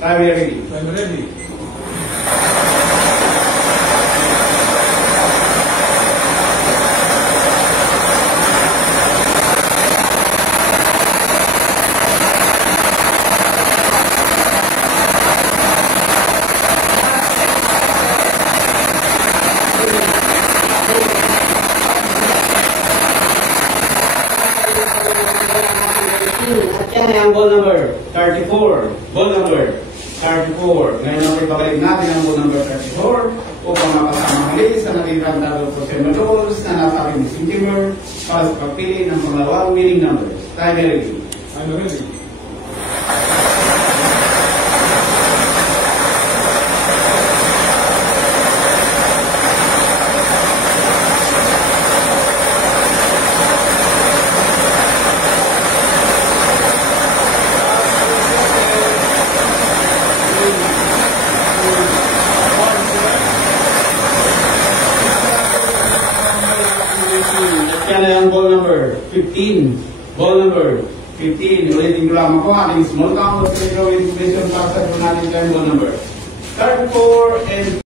Time ready. I'm ready. At yan ang ball number 34. Ball number 34. Ngayon natin pabalik natin ang ball number 34 upang mapasama muli sa natirang double cosembadors na nasa aking December para sa pagpili ng pangalawang winning numbers. Time ready. I'm ready. Yan ay ang ball number 15. Ball number 15. Ulitin ko lamang po ating small count of information para sa natin ball number 34 and